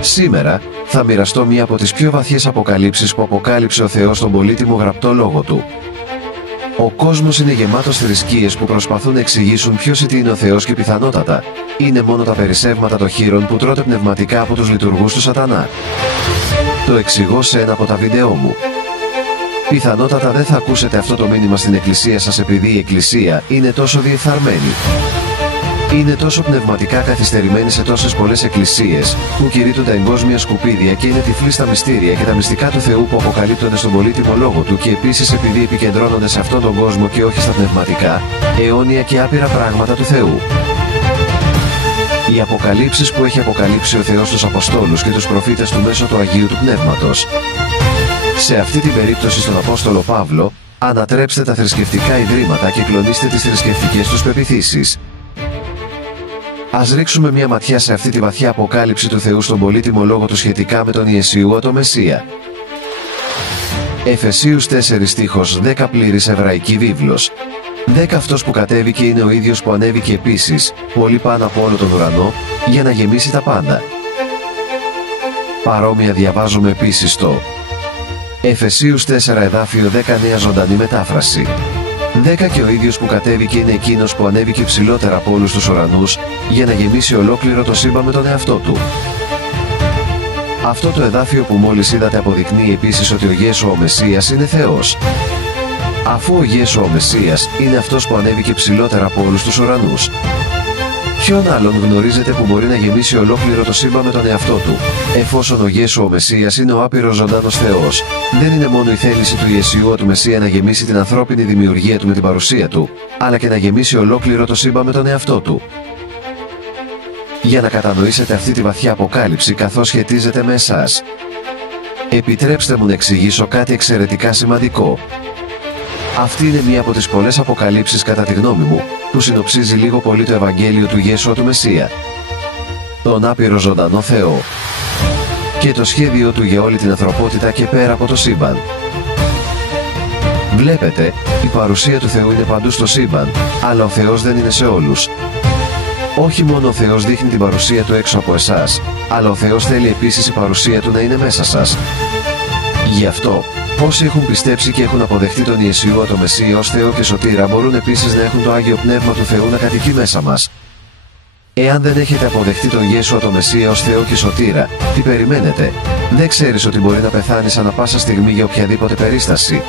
Σήμερα, θα μοιραστώ μία από τις πιο βαθιές αποκαλύψεις που αποκάλυψε ο Θεός στον πολύτιμο γραπτό λόγο Του. Ο κόσμος είναι γεμάτος θρησκείες που προσπαθούν να εξηγήσουν ποιος είναι ο Θεός και πιθανότατα είναι μόνο τα περισσεύματα των χείρων που τρώτε πνευματικά από τους λειτουργούς του Σατανά. Το εξηγώ σε ένα από τα βίντεό μου. Πιθανότατα δεν θα ακούσετε αυτό το μήνυμα στην εκκλησία σας επειδή η εκκλησία είναι τόσο διεφθαρμένη. Είναι τόσο πνευματικά καθυστερημένη σε τόσες πολλές εκκλησίες που κηρύττουν τα εγκόσμια σκουπίδια και είναι τυφλοί στα μυστήρια και τα μυστικά του Θεού που αποκαλύπτονται στον πολύτιμο λόγο Του και επίσης επειδή επικεντρώνονται σε αυτόν τον κόσμο και όχι στα πνευματικά, αιώνια και άπειρα πράγματα του Θεού. Οι αποκαλύψεις που έχει αποκαλύψει ο Θεός στους Αποστόλους και τους προφήτες του μέσω του Αγίου του Πνεύματος. Σε αυτή την περίπτωση στον Απόστολο Παύλο, ανατρέψτε τα θρησκευτικά ιδρύματα και κλονίστε τις θρησκευτικές τους πεποιθήσεις. Ας ρίξουμε μια ματιά σε αυτή τη βαθιά αποκάλυψη του Θεού στον πολύτιμο λόγο Του σχετικά με τον Ιεσούα το Μεσσία. Εφεσίους 4 στίχος 10 πλήρης εβραϊκή βίβλος. 10 αυτός που κατέβηκε είναι ο ίδιος που ανέβηκε επίσης, πολύ πάνω από όλο τον ουρανό, για να γεμίσει τα πάντα. Παρόμοια διαβάζουμε επίσης το Εφεσίους 4 εδάφιο 10 νέα ζωντανή μετάφραση. 10 και ο ίδιος που κατέβηκε είναι εκείνος που ανέβηκε ψηλότερα από όλους τους ουρανούς, για να γεμίσει ολόκληρο το σύμπαν με τον εαυτό Του. Αυτό το εδάφιο που μόλις είδατε αποδεικνύει επίσης ότι ο Ιεσούα ο Μεσσίας είναι Θεός. Αφού ο Ιεσούα ο Μεσσίας είναι αυτός που ανέβηκε ψηλότερα από όλους τους ουρανούς. Ποιον άλλον γνωρίζετε που μπορεί να γεμίσει ολόκληρο το σύμπαν με τον εαυτό Του, εφόσον ο Ιεσούα ο Μεσσίας είναι ο άπειρος ζωντανός Θεός? Δεν είναι μόνο η θέληση του Ιεσούα του Μεσσία να γεμίσει την ανθρώπινη δημιουργία Του με την παρουσία Του, αλλά και να γεμίσει ολόκληρο το σύμπαν με τον εαυτό Του. Για να κατανοήσετε αυτή τη βαθιά αποκάλυψη καθώς σχετίζεται με εσάς, επιτρέψτε μου να εξηγήσω κάτι εξαιρετικά σημαντικό. Αυτή είναι μία από τις πολλές αποκαλύψεις κατά τη γνώμη μου, που συνοψίζει λίγο πολύ το Ευαγγέλιο του Ιεσούα του Μεσσία. Τον άπειρο ζωντανό Θεό. Και το σχέδιο Του για όλη την ανθρωπότητα και πέρα από το σύμπαν. Βλέπετε, η παρουσία του Θεού είναι παντού στο σύμπαν, αλλά ο Θεός δεν είναι σε όλους. Όχι μόνο ο Θεός δείχνει την παρουσία Του έξω από εσάς, αλλά ο Θεός θέλει επίσης η παρουσία Του να είναι μέσα σας. Γι' αυτό, όσοι έχουν πιστέψει και έχουν αποδεχτεί τον Ιεσούα το Μεσσία ως Θεό και Σωτήρα μπορούν επίσης να έχουν το Άγιο Πνεύμα του Θεού να κατοικεί μέσα μας. Εάν δεν έχετε αποδεχτεί τον Ιεσούα το Μεσσία ως Θεό και Σωτήρα, τι περιμένετε? Δεν ξέρεις ότι μπορεί να πεθάνεις ανά πάσα στιγμή για οποιαδήποτε περίσταση?